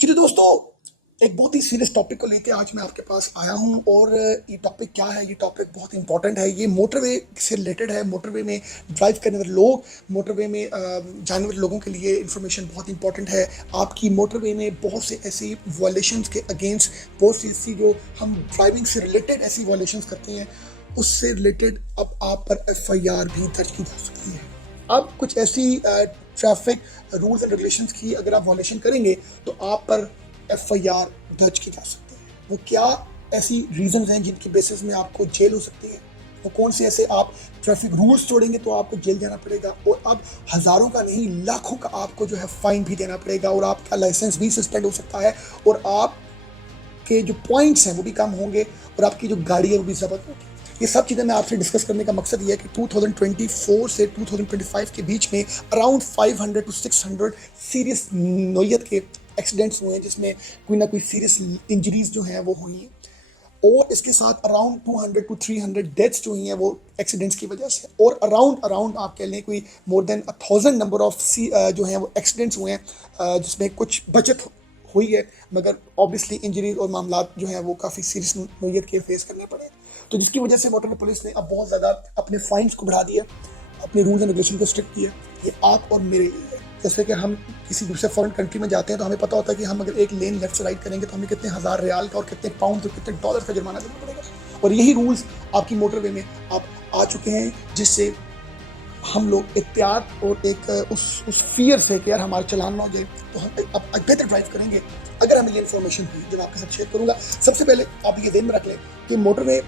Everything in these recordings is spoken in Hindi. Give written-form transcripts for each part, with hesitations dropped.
जी तो दोस्तों, एक बहुत ही सीरियस टॉपिक को लेके आज मैं आपके पास आया हूँ और ये टॉपिक क्या है? ये टॉपिक बहुत इंपॉर्टेंट है। ये मोटरवे से रिलेटेड है। मोटरवे में ड्राइव करने वाले लोग, मोटरवे में जाने वाले लोगों के लिए इन्फॉर्मेशन बहुत इंपॉर्टेंट है। आपकी मोटरवे में बहुत से ऐसी वायलेशंस के अगेंस्ट, बहुत सी ऐसी जो हम ड्राइविंग से रिलेटेड ऐसी वायलेशंस करते हैं, उससे रिलेटेड अब आप पर एफआईआर भी दर्ज की जा सकती है। अब कुछ ऐसी ट्रैफिक रूल्स एंड रेगुलेशंस की अगर आप वायलेशन करेंगे तो आप पर एफआईआर दर्ज की जा सकती है। वो क्या ऐसी रीजंस हैं जिनकी बेसिस में आपको जेल हो सकती है? वो कौन से ऐसे आप ट्रैफिक रूल्स तोड़ेंगे तो आपको जेल जाना पड़ेगा? और अब हजारों का नहीं, लाखों का आपको जो है फाइन भी देना पड़ेगा और आपका लाइसेंस भी सस्पेंड हो सकता है और आपके जो पॉइंट्स हैं वो भी कम होंगे और आपकी जो गाड़ी है वो भी जब्त होगी। ये सब चीज़ें मैं आपसे डिस्कस करने का मकसद ये है कि 2024 से 2025 के बीच में अराउंड 500 to 600 सीरियस नोयत के एक्सीडेंट्स हुए हैं, जिसमें कोई ना कोई सीरियस इंजरीज जो हैं वो हुई हैं। और इसके साथ अराउंड 200 to 300 डेथ्स जो हुई हैं वो एक्सीडेंट्स की वजह से, और अराउंड अराउंड आप कह लें कोई मोर देन 1000 नंबर ऑफ जो हैं वो एक्सीडेंट्स हुए हैं, जिसमें कुछ बचत हुई है, मगर ऑब्वियसली इंजरीज और मामला जो हैं वो काफ़ी सीरियस नोयत के फेस करने पड़े। तो जिसकी वजह से मोटर पुलिस ने अब बहुत ज़्यादा अपने फाइन्स को बढ़ा दिया, अपने रूल्स एंड रेगुलेशन को स्ट्रिक्ट किया। ये आप और मेरे लिए है। जैसे कि हम किसी दूसरे फॉरेन कंट्री में जाते हैं तो हमें पता होता है कि हम अगर एक लेन लेफ्ट से राइट करेंगे तो हमें कितने हज़ार रियाल का और कितने पाउंड और कितने डॉलर का जुर्माना देना पड़ेगा। और यही रूल्स आपकी मोटरवे में आप आ चुके हैं, जिससे हम लोग एहतियात और एक उस फियर से कि यार हमारा चालान ना हो जाए तो हम अब बेहतर ड्राइव करेंगे अगर हमें ये इन्फॉर्मेशन हुई जो मैं आपके साथ शेयर करूंगा। सबसे पहले आप ये ध्यान में रख लें कि मोटरवे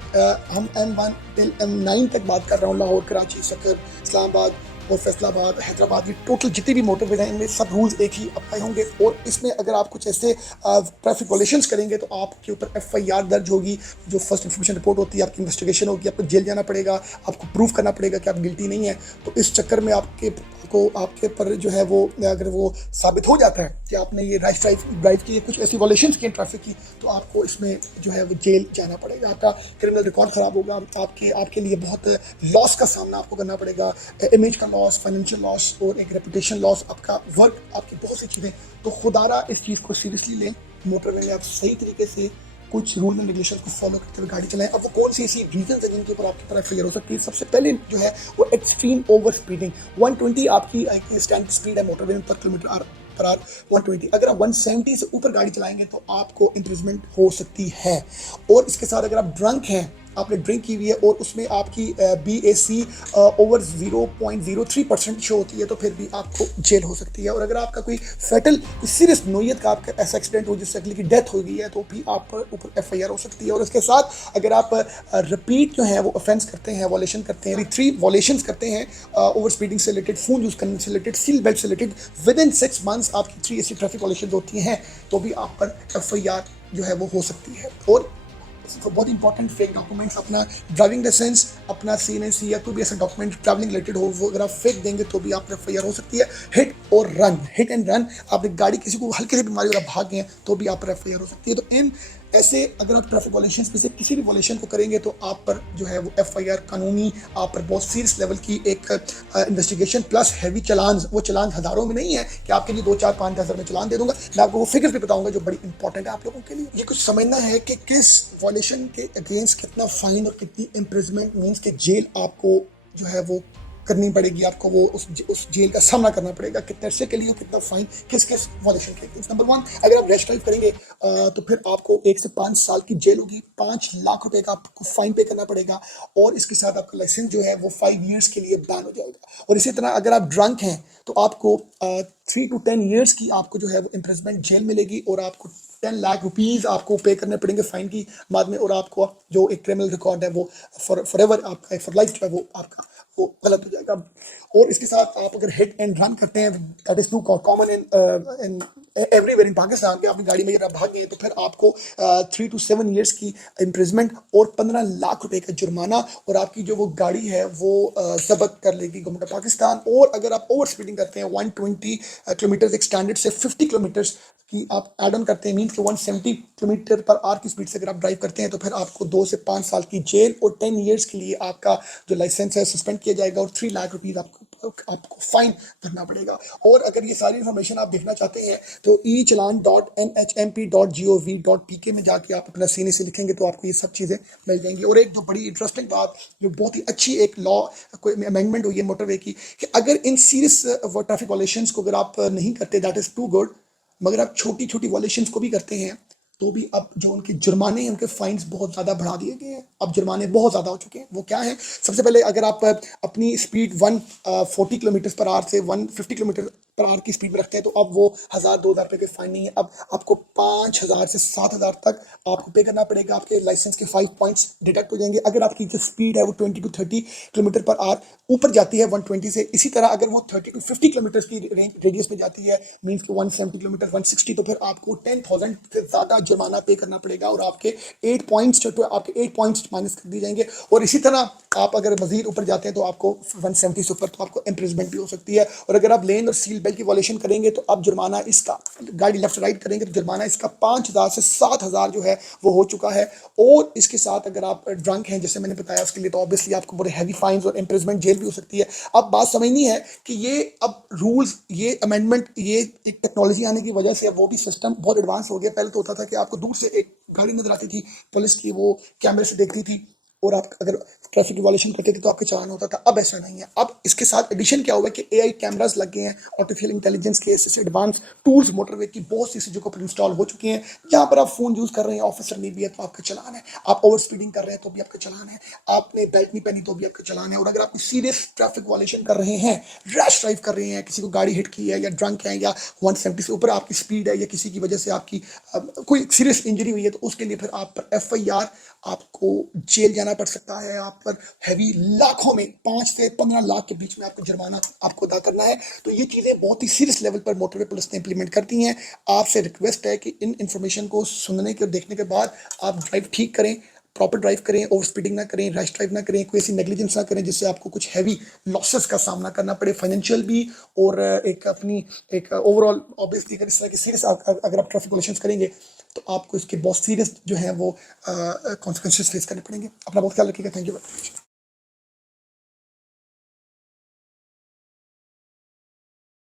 हम M1 टिल M9 तक बात कर रहा हूँ, लाहौर, कराची, सकर, इस्लामाबाद और फैसलाबाद, हैदराबाद, ये टोटल जितने भी मोटरवेज हैं इनमें सब रूल्स एक ही अप्लाई होंगे। और इसमें अगर आप कुछ ऐसे ट्रैफिक वायलेशंस करेंगे तो आपके ऊपर एफआईआर दर्ज होगी। जो फर्स्ट इन्फॉर्मेशन रिपोर्ट होती है, आपकी इन्वेस्टिगेशन होगी, आपको जेल जाना पड़ेगा, आपको प्रूव करना पड़ेगा कि आप गिल्टी नहीं है। तो इस चक्कर में आपके पर जो है वो, अगर वो साबित हो जाता है कि आपने ये रैश ड्राइव की, कुछ ऐसी वायलेशंस की ट्रैफिक की, तो आपको इसमें जो है वो जेल जाना पड़ेगा। आपका क्रिमिनल रिकॉर्ड खराब होगा, आपके लिए बहुत लॉस का सामना आपको करना पड़ेगा, इमेज का लॉस, फाइनेंशियल लॉस और एक रेपुटेशन लॉस, आपका वर्क, आपकी बहुत सी चीज़ें। तो खुदारा इस चीज़ को सीरियसली लें। मोटरवे में आप सही तरीके से कुछ रूल एंड रेगुलेशन को फॉलो करते हुए गाड़ी चलाएं। अब वो कौन सी ऐसी रीजन है जिनके ऊपर आपके ऊपर एफआईआर हो सकती है? सबसे पहले जो है वो एक्सट्रीम ओवर स्पीडिंग। 120 आपकी स्टैंड स्पीड है मोटरवे में पर किलोमीटर पर आवर 120। अगर आप 170 से ऊपर गाड़ी चलाएंगे तो आपको इंप्रिजमेंट हो सकती है। और इसके साथ अगर आप ड्रंक हैं, आपने ड्रिंक की हुई है और उसमें आपकी BAC ओवर 0.03% शो होती है, तो फिर भी आपको जेल हो सकती है। और अगर आपका कोई फैटल सीरियस नोयत का आपका ऐसा एक्सीडेंट हो जिससे अगले की डेथ हो गई है तो भी आप पर ऊपर एफआईआर हो सकती है। और इसके साथ अगर आप रिपीट जो है वो ऑफेंस करते हैं, वॉलेशन करते हैं, रिट्रीव वॉलेशंस करते हैं, ओवर स्पीडिंग से रिलेटेड, फोन यूज करने से रिलेटेड, सील बेल्ट से रिलेटेड, विद इन 6 मंथ्स आपकी 3 ऐसी ट्रैफिक वॉलेशन होती हैं, तो भी आप पर एफआईआर जो है वो हो सकती है। और तो बहुत इंपॉर्टेंट फेक डॉक्यूमेंट्स, अपना ड्राइविंग लाइसेंस, अपना CNC या कोई भी ऐसा डॉक्यूमेंट ट्रैवलिंग रिलेटेड हो, वो अगर आप फेक देंगे तो भी आप पर एफआईआर हो सकती है। हिट एंड रन, आपने गाड़ी किसी को हल्की सी बीमारी और आप भाग गए तो भी आप पर एफआईआर हो सकती है। तो इन ऐसे अगर आप ट्रैफिक वॉलेशन में से किसी भी वॉलेशन को करेंगे तो आप पर जो है वो एफआईआर कानूनी, आप पर बहुत सीरियस लेवल की एक इन्वेस्टिगेशन प्लस हैवी चलान। वो चलान हजारों में नहीं है कि आपके लिए 2, 4, 5, 10 हज़ार में चलान दे दूंगा। मैं आपको वो फिगर्स भी बताऊंगा जो बड़ी इंपॉर्टेंट है आप लोगों के लिए। ये कुछ समझना है कि किस वॉलेशन के अगेंस्ट कितना फाइन और कितनी इम्प्रिजमेंट मीन्स के जेल आपको जो है वो करनी पड़ेगी, आपको वो उस जेल का सामना करना पड़ेगा, कितने अरसे के लिए, कितना फाइन, किस किस वॉलेशन के। नंबर 1, अगर आप रैश ड्राइव करेंगे तो फिर आपको 1 से 5 साल की जेल होगी, 5 लाख रुपए का आपको फाइन पे करना पड़ेगा और इसके साथ आपका लाइसेंस जो है वो 5 ईयर्स के लिए बैन हो जाएगा। और इसी तरह अगर आप ड्रंक हैं तो आपको 3 to 10 ईयर्स की आपको जो है वो इम्प्रिजमेंट जेल मिलेगी और आपको 10 लाख रुपीज आपको पे करने पड़ेंगे फाइन की बाद में। और आपको जो एक क्रिमिनल रिकॉर्ड है वो फॉर एवर आपका, फॉर लाइफ जो है वो आपका वो गलत हो जाएगा। और इसके साथ आप अगर हिट एंड रन करते हैं, that is too common in everywhere in Pakistan, कि अपनी गाड़ी में अगर आप भाग गए तो फिर आपको 3 to 7 ईयर्स की इम्प्रिजमेंट और 15 लाख रुपए का जुर्माना, और आपकी जो वो गाड़ी है वो जब्त कर लेगी गवर्नमेंट ऑफ पाकिस्तान। और अगर आप ओवर स्पीडिंग करते हैं 120 किलोमीटर एक स्टैंडर्ड से 50 किलोमीटर की आप एड ऑन करते हैं, मीन कि 170 किलोमीटर पर आवर की स्पीड से अगर आप ड्राइव करते हैं तो फिर आपको 2 से 5 साल की जेल और 10 ईयर्स के लिए आपका जो लाइसेंस है सस्पेंड किया जाएगा और 3 लाख रुपीज आपको आपको फाइन भरना पड़ेगा। और अगर ये सारी इन्फॉर्मेशन आप देखना चाहते हैं तो echallan.nhmp.gov.pk में जाके आप अपना सीने से लिखेंगे तो आपको ये सब चीज़ें मिल जाएंगी। और एक जो बड़ी इंटरेस्टिंग बात, जो बहुत ही अच्छी एक लॉ कोई अमेंडमेंट हुई है मोटरवे की, कि अगर इन सीरियस ट्रैफिक वायलेशंस को अगर आप नहीं करते, दैट इज टू गुड, मगर आप छोटी छोटी वायलेशंस को भी करते हैं तो भी अब जो उनके जुर्माने हैं, उनके फाइन्स बहुत ज़्यादा बढ़ा दिए गए हैं। अब जुर्माने बहुत ज़्यादा हो चुके हैं। वो क्या है, सबसे पहले अगर आप अपनी स्पीड 140 किलोमीटर पर आवर से 150 किलोमीटर पर आवर की स्पीड में रखते हैं तो अब वो 1000-2000 रुपये के फाइन नहीं है, अब आपको 5000 से 7000 तक आपको पे करना पड़ेगा। आपके लाइसेंस के 5 पॉइंट्स डिडक्ट हो जाएंगे अगर आपकी जो स्पीड है वो 20 to 30 किलोमीटर पर आवर ऊपर जाती है 120 से। इसी तरह अगर वो 30 to 50 किलोमीटर की रेडियस में जाती है, मीन्स कि 170 किलोमीटर 160, तो फिर आपको 10,000 से ज़्यादा जुर्माना पे करना पड़ेगा और आपके 8 पॉइंट्स जो आपके 8 पॉइंट्स माइनस कर दिए जाएंगे। और इसी तरह आप अगर मजीद ऊपर जाते हैं तो आपको 170 से ऊपर तो आपको इम्प्रिजमेंट भी हो सकती है। और अगर आप लेन और सील बेल्ट की वॉलेशन करेंगे तो अब जुर्माना इसका, गाड़ी लेफ्ट राइट करेंगे तो जुर्माना इसका 5000 से 7000 जो है वो हो चुका है। और इसके साथ अगर आप ड्रंक हैं, जैसे मैंने बताया, उसके लिए तो ऑब्वियसली आपको बड़े हैवी फाइन्स और इम्प्रिजमेंट, जेल भी हो सकती है। अब बात समझनी है कि ये अब रूल्स, ये अमेंडमेंट, ये एक टेक्नोलॉजी आने की वजह से अब वो भी सिस्टम बहुत एडवांस हो गया। पहले तो होता था कि आपको दूर से एक गाड़ी नजर आती थी पुलिस की, वो कैमरे से देखती थी और आप अगर ट्रैफिक की वायलेशन करते थे तो आपके चालान होता था। अब ऐसा नहीं है। अब इसके साथ एडिशन क्या हुआ है कि एआई कैमरास लग गए हैं, आर्टिफिशियल इंटेलिजेंस के एडवांस टूल्स मोटरवे की बहुत सी जगहों पर इंस्टॉल हो चुके हैं। जहां पर आप फोन यूज कर रहे हैं, ऑफिसर नहीं भी है तो आपका चलान है, आप ओवर स्पीडिंग कर रहे हैं तो भी आपका चलान है, आपने बेल्ट नहीं पहनी तो भी आपका चलान है। और अगर आप सीरियस ट्रैफिक वायलेशन कर रहे हैं, रैश ड्राइव कर रहे हैं, किसी को गाड़ी हिट की है या ड्रंक है या 170 से ऊपर आपकी स्पीड है या किसी की वजह से आपकी कोई सीरियस इंजरी हुई है, तो उसके लिए फिर आप पर एफआईआर, आपको जेल जाना पड़ सकता है, आप पर हैवी लाखों में 5 से 15 लाख के बीच में आपको जुर्माना आपको अदा करना है। तो ये चीज़ें बहुत ही सीरियस लेवल पर मोटरवे पुलिस ने इंप्लीमेंट कर दी हैं। आपसे रिक्वेस्ट है कि इन इंफॉर्मेशन को सुनने के और देखने के बाद आप ड्राइव ठीक करें, प्रॉपर ड्राइव करें, ओवर स्पीडिंग ना करें, रैश ड्राइव ना करें, कोई ऐसी नेग्लिजेंस ना करें जिससे आपको कुछ हैवी लॉसेस का सामना करना पड़े, फाइनेंशियल भी और एक अपनी एक ओवरऑल। ऑब्वियसली अगर इस तरह की सीरियस अगर आप ट्रैफिक वायलेशंस करेंगे तो आपको इसके बहुत सीरियस जो है वो कॉन्सिक्वेंसेस फेस करने पड़ेंगे। अपना बहुत ख्याल रखिएगा। Thank you.